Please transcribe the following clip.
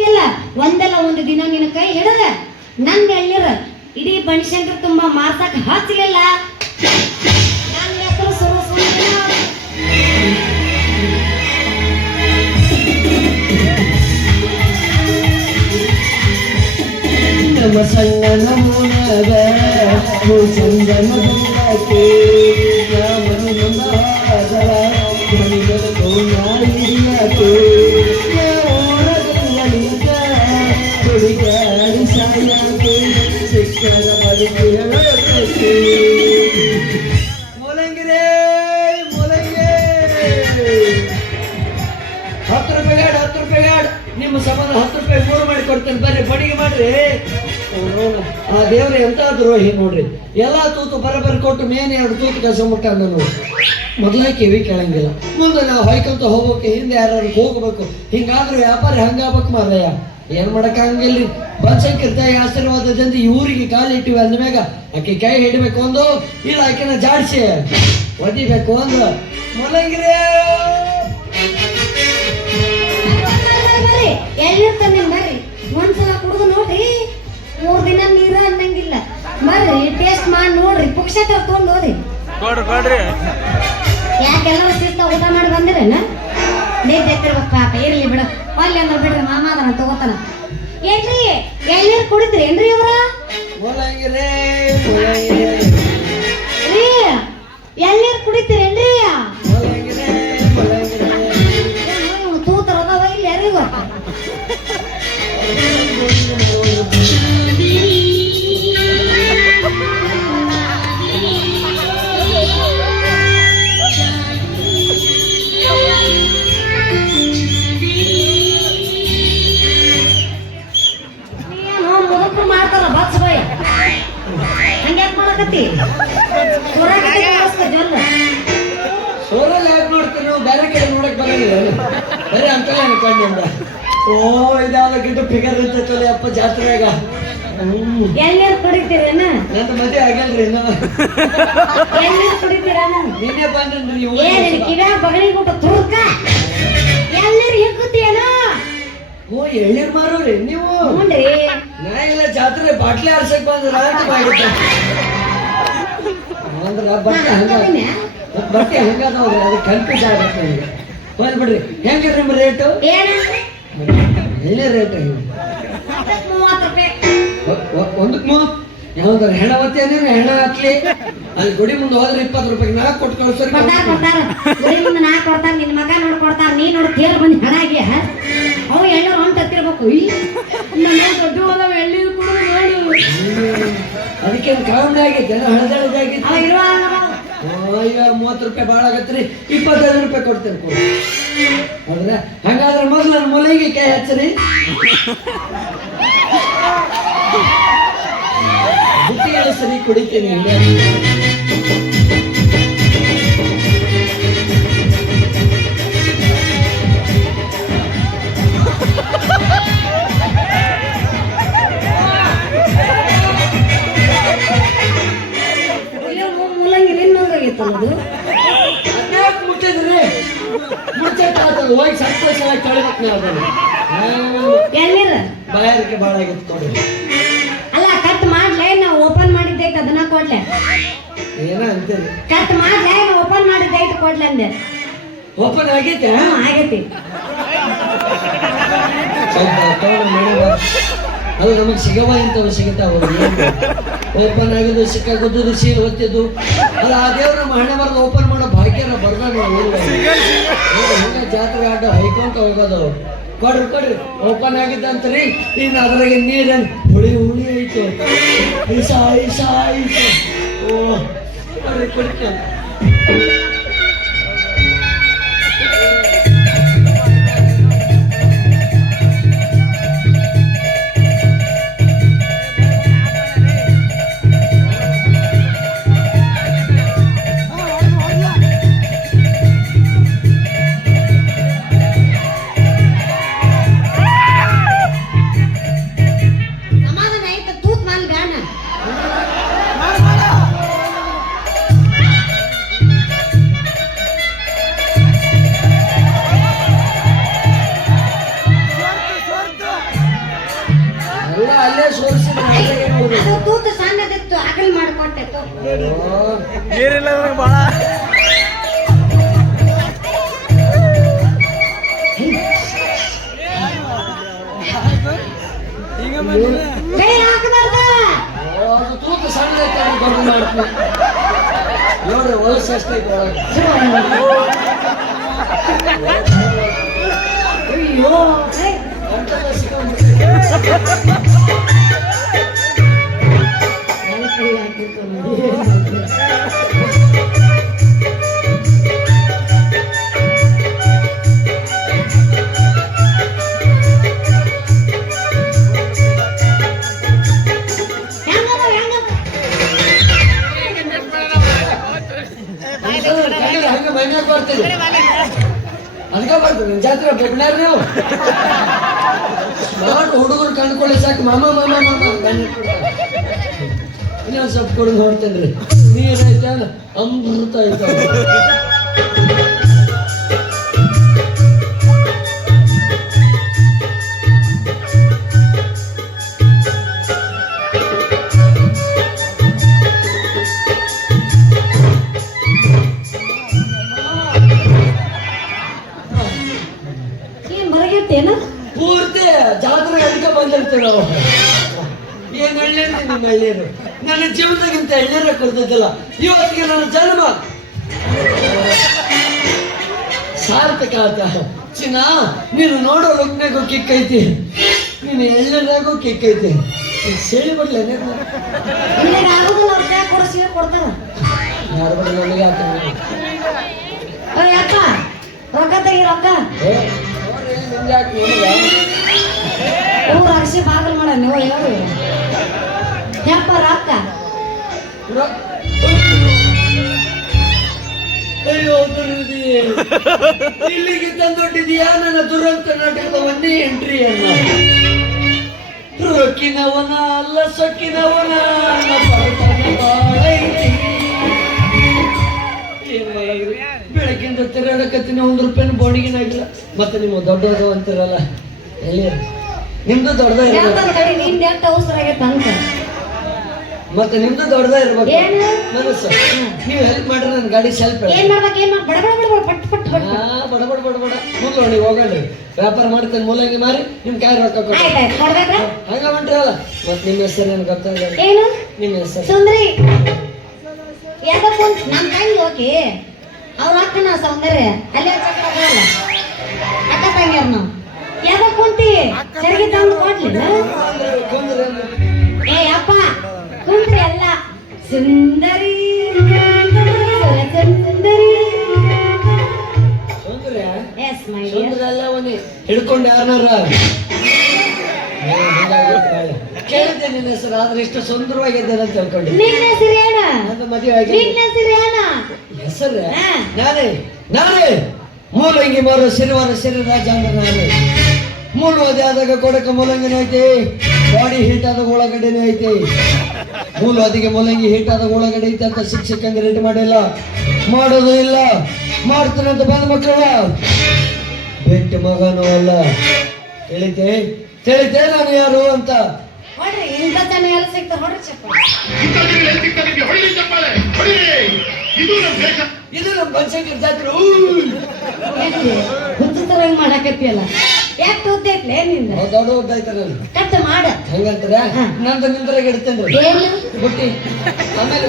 ಇಲ್ಲ ಒಂದಲ್ಲ ಒಂದು ದಿನ ನಿನ್ನ ಕೈ ಹಿಡದ ನಂಗೆ ಎಳ್ನೀರ ಇಡೀ ಬಣಶಂಕರ್ ತುಂಬಾ ಮಾರ್ಸಕ್ ಹಚ್ಚಲಿಲ್ಲ ನನ್ನ ಹೆಸರು ಸುರು ಸುಮ್ಮನೆ ನಮ್ಮ ಸಣ್ಣ ನಮೂನದ ಚಂದನ ಮೂಲಂಗಿರೇ ಮೂಲಂಗಿ ಹತ್ತು ರೂಪಾಯಿ ಗಾಡ್ ಹತ್ತು ರೂಪಾಯಿ ಗಾಡ್ ನಿಮ್ಮ ಸಂಬಂಧ ಹತ್ತು ರೂಪಾಯಿ ಮೂರು ಮಾಡಿ ಕೊಡ್ತೇನೆ. ಬರ್ರಿ, ಬಡಿಗೆ ಮಾಡ್ರಿ. ಆ ದೇವ್ರು ಎಂತ ದ್ರೋಹಿ ನೋಡ್ರಿ. ಎಲ್ಲಾ ತೂತು ಬರಬರಿ ಕೊಟ್ಟು ಮೇನ್ ಎರಡು ತೂತು ಕಸ ಮುಟ್ಟ ನೋಡಿ. ಮೊದಲೇ ಕಿವಿ ಕೇಳಂಗಿಲ್ಲ. ಮುಂದೆ ನಾವು ಹೊಯ್ಕೊಂತ ಹೋಗೋಕೆ ಹಿಂದೆ ಯಾರು ಹೋಗ್ಬೇಕು. ಹಿಂಗಾದ್ರೆ ವ್ಯಾಪಾರ ಹಂಗಾಗ್ಬೇಕು ಮಾರಯ್ಯ. ಏನ್ ಮಾಡಕ್ ಹಂಗಿಲ್ಲ ಬನ್ಸಂಕೃತ ಆಶೀರ್ವಾದದಿಂದ ಕಾಲು ಕಾಲಿಟ್ಟಿವಿ ಅಂದ್ಮ್ಯಾಗ ಆಕೆ ಕೈ ಹಿಡಬೇಕು ಒಂದು ಇಲ್ಲ ಆಕೆನ ಜಾಡ್ಸಿ. ಒದಿಬೇಕು ಒಂದು ಮಲಂಗಿರಿ ತಂದಿನ ಬರ್ರಿ. ಒಂದ್ಸಲ ಕುಡಿದು ನೋಡ್ರಿ. ಮೂರ್ ದಿನ ನೀರ ಅನ್ನಂಗಿಲ್ಲ. ಬರ್ರಿ ಟೇಸ್ಟ್ ಮಾಡಿ ನೋಡ್ರಿ ಪುಕ್ಷ ತಗೊಂಡ್ ಹೋದ್ರಿ. ಯಾಕೆಲ್ಲ ಶಿಸ್ತ ಊಟ ಮಾಡಿ ಬಂದಿರೇನ? ತೆತ್ತಿರ್ಬೇಕು ಪಾಪ ಇರ್ಲಿ ಬಿಡು. ಅಲ್ಲಿ ಅಂದ್ರೆ ಬಿಡ್ರಿ ಮಾಮ ಅದನ್ನ ತಗೋತಾನ. ಏನ್ರಿ ಎಲ್ಲಿ ಕುಡಿದ್ರಿ ಏನ್ರಿ ಇವ್ರ ಎಲ್ಲಿ ಕುಡಿತೀರಿ ರೀ ಎಳ್ನೀರ್ ಕುಡಿತೀರೇನ್ರಿ ಮೊಲಂಗಿರೇ ಮೊಲಂಗಿರೇ. ಇವ್ನು ತೂತರ ಅದಾವ ಇಲ್ಲಿ ಯಾರಿಗೂ. ಜೊಲ್ಲ. ಸೋಲಲ್ಲಿ ಯಾಕೆ ನೋಡ್ತೀರಿ ನೀವು? ಬೇರೆ ಕಡೆ ನೋಡಕ್ ಬರಂಗಿಲ್ಲ ಬರೀ ಅಂತ ಅನ್ಕೊಂಡಿಂದ ಓ ಇದಾದ ಗಿಟ್ಟು ಫಿಗರ್ ಇರ್ತೈತಲ್ಲ ಅಪ್ಪ ಜಾತ್ರೆಯಾಗ ಎಳ್ನೀರ್ ಕುಡಿತೀರೇನ ನನ್ನ ಮದುವೆ ಆಗಲ್ರಿ ಇನ್ನು. ಎಳ್ನೀರ್ ಕುಡಿತೀರೇನ ನೀನೇ ಬಂದ್ರಿ ನೀವು ಏನಿಲ್ಲ ಕಿವ್ಯಾಗ ಬಿಟ್ಟು ತುರ್ಕ? ಓ ಎಳ್ಳೀರ್ ಮಾರೋರಿ ನೀವು? ನಾ ಇಲ್ಲ ಜಾತ್ರೆ ಬಾಟ್ಲಿ ಆರ್ಸಕ್ ಬಂದ್ರ ಅಂತ ಮಾಡಿದ್ದೆ. ಅಂದ್ರ ಬಟ್ಟೆ ಹಂಗೆ ಬಟ್ಟೆ ಹಂಗದವ್ರಿ ಅದು ಕನ್ಫ್ಯೂಸ್ ಆಗತ್ತೆ ನನಗೆ. ಬಂದ್ಬಿಡ್ರಿ ಹೆಂಗೆ ನಿಮ್ಮ ರೇಟ್? ಏನೇ? ರೇಟ್ ಒಂದಕ್ಕೆ ಮೂವತ್ತು. ಯಾವ್ದಾರ ಹೆಣ ಅಂದ್ರೆ ಹೆಣ ಹಾಕ್ಲಿ. ಅಲ್ಲಿ ಗುಡಿ ಮುಂದೆ ಹೋದ್ರೆ ಇಪ್ಪತ್ತು ರೂಪಾಯಿ ನಾಲ್ಕು ಕೊಟ್ಟು ಕಳ್ಸರಿ ಕೊಡ್ತಾರ ಕೊಡ್ತಾರ. ಗುಡಿ ಮುಂದೆ ನಾ ಕೊಡ್ತಾರ ನಿನ್ನ ಮಗ ನೋಡಿ ಕೊಡ್ತಾರ ನೀ ನೋಡಿ ಕೇಳಿ ಬಂದು ಹಣಾಗಿ ಅವು ಎಳ್ಳೂರು ಅಂತ ಹತ್ತಿರ್ಬೇಕು ಈ ನನ್ನ ದೊಡ್ಡ ಹೋದವ ಎಳ್ಳೀರು ಕುಡಿದು ನೋಡು. ಅದಕ್ಕೆ ಕಾಮಣಿ ಆಗೈತೆ ಜನ ಹಳದಳದಾಗಿತ್ತು ಈಗ ಮೂವತ್ತು ರೂಪಾಯಿ ಭಾಳ ಆಗತ್ರಿ. ಇಪ್ಪತ್ತೈದು ರೂಪಾಯಿ ಕೊಡ್ತೇನೆ ಕೊಡಿ. ಹೌದ್ರ ಹಂಗಾದ್ರೆ ಮೊದಲು ನನ್ನ ಮೊಲೆಗೆ ಕೈ ಹಚ್ಚರಿ. ಬುಟ್ಟಿ ಸರಿ ಕುಡಿತೀನಿ. ಬಾಯಾರಿಕೆ ಭಾಳ ಆಗೈತೆ ಕೊಡ್ರಿ ಅಲ್ಲ ಕಟ್ ಮಾಡ್ಲೆ ನಾವು ಓಪನ್ ಮಾಡಿದ್ದೈತೆ ಅದನ್ನ ಕೊಡ್ಲೆ. ಏನ ಕಟ್ ಮಾಡ್ಲೆ ನಾವು ಓಪನ್ ಮಾಡಿದ್ದೈತೆ ಕೊಡ್ಲೆ ಅಂದೆ. ಓಪನ್ ಆಗೈತೆ? ಆಗೈತಿ. ಸ್ವಲ್ಪ ತಗೊಂಡು. ಅದು ನಮಗೆ ಸಿಗವ ಇಂಥವು ಸಿಗುತ್ತಾವ ಓಪನ್ ಆಗಿದ್ದು ಸಿಕ್ಕಾಗುದ್ದು ಸೀರೆ ಹೊತ್ತಿದ್ದು. ಅಲ್ಲ ಆ ದೇವ್ರ ನಮ್ಮ ಹಣೆ ಬರೆದು ಓಪನ್ ಮಾಡೋ ಭಾಗ್ಯನ ಬರ್ದ ಹಂಗ ಜಾತ್ರೆ ಆಟ ಹೊಯ್ಕೊಂತ ಹೋಗೋದು. ಕೊಡ್ರಿ ಕೊಡ್ರಿ. ಓಪನ್ ಆಗಿದ್ದಂತ್ರಿ ಇನ್ನು ಅದ್ರಾಗೆ ನೀರನ್ ಹುಳಿ ಹುಳಿ ಐತು. ಐಸ ಐಸ ಐತೆ. ಓ ಕೊಡ್ರಿ ಕೊಡ್ತೇನೆ ಅದು ತೂತು ಸಣ್ಣದಿತ್ತು ಅಗಲ್ ಮಾಡಿಕೊಟ್ಟೆ ತೋ ಓ, ನೀರಿಲ್ಲ ನೋಡ್ರಿ ವಯಸ್ಸು ಎಷ್ಟೈತೆ ಒಳಗೆ ಅಯ್ಯೋ ಕೈ ಅಂತೆಲ್ಲ ಮೈಮ್ಯಾಗ ಬರ್ತೀರಿ ಅದಕ್ಕೆ ಬರ್ತೀರಿ ನಿಮ್ಮ ಜಾತ್ರೆ ಬೆಬ್ಬಣ್ಯಾರ ನೀವು ನಾಟ್ ಹುಡುಗರು ಕಂಡ್ಕೊಳ್ಳಿ ಸಾಕು. ಮಾಮ ಮಾಮ ಮಾಮ ಇನ್ನೊಂದು ಸ್ವಲ್ಪ ಕೊಡು ನೋಡ್ತೇನೆ. ರೀ ನೀರೈತೆ ಅಮೃತ ಐತೆ ಏನ್ ಪೂರ್ತಿ ಜಾತ್ರೆ ಅದಕ್ಕೆ ಬಂದಿರ್ತೀವಿ ನಾವು. ಏನ್ ಎಳ್ಳೀರು ನಿಮ್ಮ ಎಳ್ಳೀರು ನನ್ನ ಜೀವನದಾಗಿಂತ ಎಳ್ಳೀರ ಕುಡ್ದಿದ್ದಿಲ್ಲ ಇವತ್ತಿಗೆ ನನ್ನ ಜನ್ಮ. ಸಾರ್ಥಕ ಆತ. ಚಿನ್ನ ನೀನು ನೋಡೋ ಲುಕ್ನಾಗೂ ಕಿಕ್ ಐತಿ. ನೀನು ಎಳ್ಳೀರಾಗೂ ಕಿಕ್ ಐತಿ. ಸೇಳಿ ಬರ್ಲಿ ಕೊಡ್ತಾರ. ಯಾರು ರೊಕ್ಕ ತೆಗಿ ರೊಕ್ಕ? ಊರ ಅಗಸಿ ಬಾಗಿಲು ಮಾಡ, ನೀವು ಹೇಳು ಯಪ್ಪ ರೊಕ್ಕ? ಇಲ್ಲಿಗೆ ತಂದೊಟ್ಟಿದೀಯಾ ನನ್ನ ದುರಂತ ನಾಟಕದ ಒಂದೇ ಎಂಟ್ರಿಯನ್ನ ರೊಕ್ಕಿನವನ ಅಲ್ಲ ಸೊಕ್ಕಿನವನ ತಿರುಗಾಡಕತ್ತೀನಿ ಒಂದು ರೂಪಾಯಿನ ಬೋಣಿಗಿನಾಗಿಲ್ಲ ಮತ್ತೆ ನಿಮ್ಮ ದೊಡ್ಡದು ಅಂತಿರಲ್ಲ ಎಲ್ಲಿ? ನಿಮ್ದು ದೊಡ್ಡದ ಮತ್ತೆ ನಿಮ್ದು ದೊಡ್ಡದ ಇರ್ಬೇಕು. ಮನಸ್ಸು. ನೀವು ಹೆಲ್ಪ್ ಮಾಡ್ರಿ ನನ್ನ ಗಾಡಿ ಸೆಲ್ಫ್ ಬಡ ಬಡ ಬಡ ಬಡ ಮುಂದೆ ಹೋಗಣ್ರಿ ವ್ಯಾಪಾರ ಮಾಡ್ತೇನೆ ಮೂಲಂಗಿ ಮಾರಿ ನಿಮ್ ಕಾಯಿ ರೊಕ್ಕ ಹಂಗ ಮಾಡ್ರಿ ಅಲ್ಲ ಹಂಗ ಹೊಂಟ್ರಲ್ಲ. ಮತ್ ನಿಮ್ಮ ಹೆಸರು ನನ್ಗೆ ಗೊತ್ತಾಗ ನಿಮ್ಮ ಹೆಸರು. ಸುಂದ್ರಿ. ಯಾಕಪ್ಪ ನಮ್ಮ ತಂಗಿ ಓಕೆ. ಅವ್ರ ಅಕ್ಕನ ಸೌಂದರ್ಯ. ಅಲ್ಲೇ ಅಕ್ಕ ತಂಗಿಯರ್ ನಾವು. ಯಾವಾಗ ಕುಂತಿ? ಸರಿಗೆ ತಂದು ಕೊಡ್ಲಿಲ್ಲ ಏ ಅಪ್ಪ ಕುಂತ್ರಿ ಅಲ್ಲ ಸುಂದರಿ ಸುಂದರಿ ಎಸ್ ಮೈ ಹಿಡ್ಕೊಂಡು ಯಾರನಾರ ಕೇಳಿದ್ದೆ ನಿನ್ನ ಹೆಸರು ಆದ್ರೆ ಇಷ್ಟು ಸುಂದರವಾಗಿದ್ದೇನೆ ಅಂತ ಹೇಳ್ಕೊಂಡು. ನಿನ್ನ ಹೆಸರು ಏನ ನನ್ನ ಮದುವೆ ಆಗಿ ನಿನ್ನ ಹೆಸರು ಏನ ಹೆಸರು? ಹಾ. ನಾನೇ? ನಾನೇ? ಮೂಲಂಗಿ ಮಾರೋ ಸಿರಿವಾರ ಸಿರಿ ರಾಜ ಅಂದ್ರೆ ನಾನೇ ಮೂಲವಾದಿ ಆದಾಗ ಕೊಡಕ ಮೂಲಂಗಿನ ಐತಿ. ಬಾಡಿ ಹೀಟ್ ಆದಾಗ ಒಳಗಡೆನೇ ಐತಿ. ಮೂಲವಾದಿಗೆ ಮೂಲಂಗಿ ಹೀಟ್ ಆದಾಗ ಒಳಗಡೆ ಐತೆ ಅಂತ ಶಿಕ್ಷಕಂಗೆ ರೆಡಿ ಮಾಡಿಲ್ಲ. ಮಾಡೋದು ಇಲ್ಲ. ಮಾಡ್ತೀನಿ ಅಂತ ಬಂದ ಮಕ್ಕಳ. ಬೆಟ್ಟ ಮಗನೂ ಅಲ್ಲ. ತಿಳಿತೆ? ತಿಳಿತೆ ನಾನು ಯಾರು ಅಂತ? ನೋಡ್ರಿ ಇಂಥ ಜನ ಎಲ್ಲ ಸಿಗ್ತಾರ ನೋಡ್ರಿ ಚಪ್ಪ ಇಂಥದ್ರಲ್ಲಿ ಸಿಗ್ತಾರೆ ಹೊಡಿಲಿ ಚಪ್ಪಾಳೆ. ಹೊಡಿಲಿ ಇದು ನಮ್ಮ ದೇಶ. ಇದು ನಮ್ಮ ಬನಶಂಕರ ಜಾತ್ರೆ. ಹುಚ್ಚುತ್ತರ ಹೆಂಗ್ ಮಾಡಾಕತ್ತಿಯಲ್ಲ? ಯಾಕೆ ತೂತೈತ್ಲೆ ನಿಂದ? ದೊಡ್ಡ ಕಟ್ ಮಾಡ. ಹಂಗಂತಾರೆ? ಹಾ. ನಂದು ನಿಂದ್ರಾಗ ಇಡ್ತೇನೆ ಏನು? ಬುಟ್ಟಿ. ಆಮೇಲೆ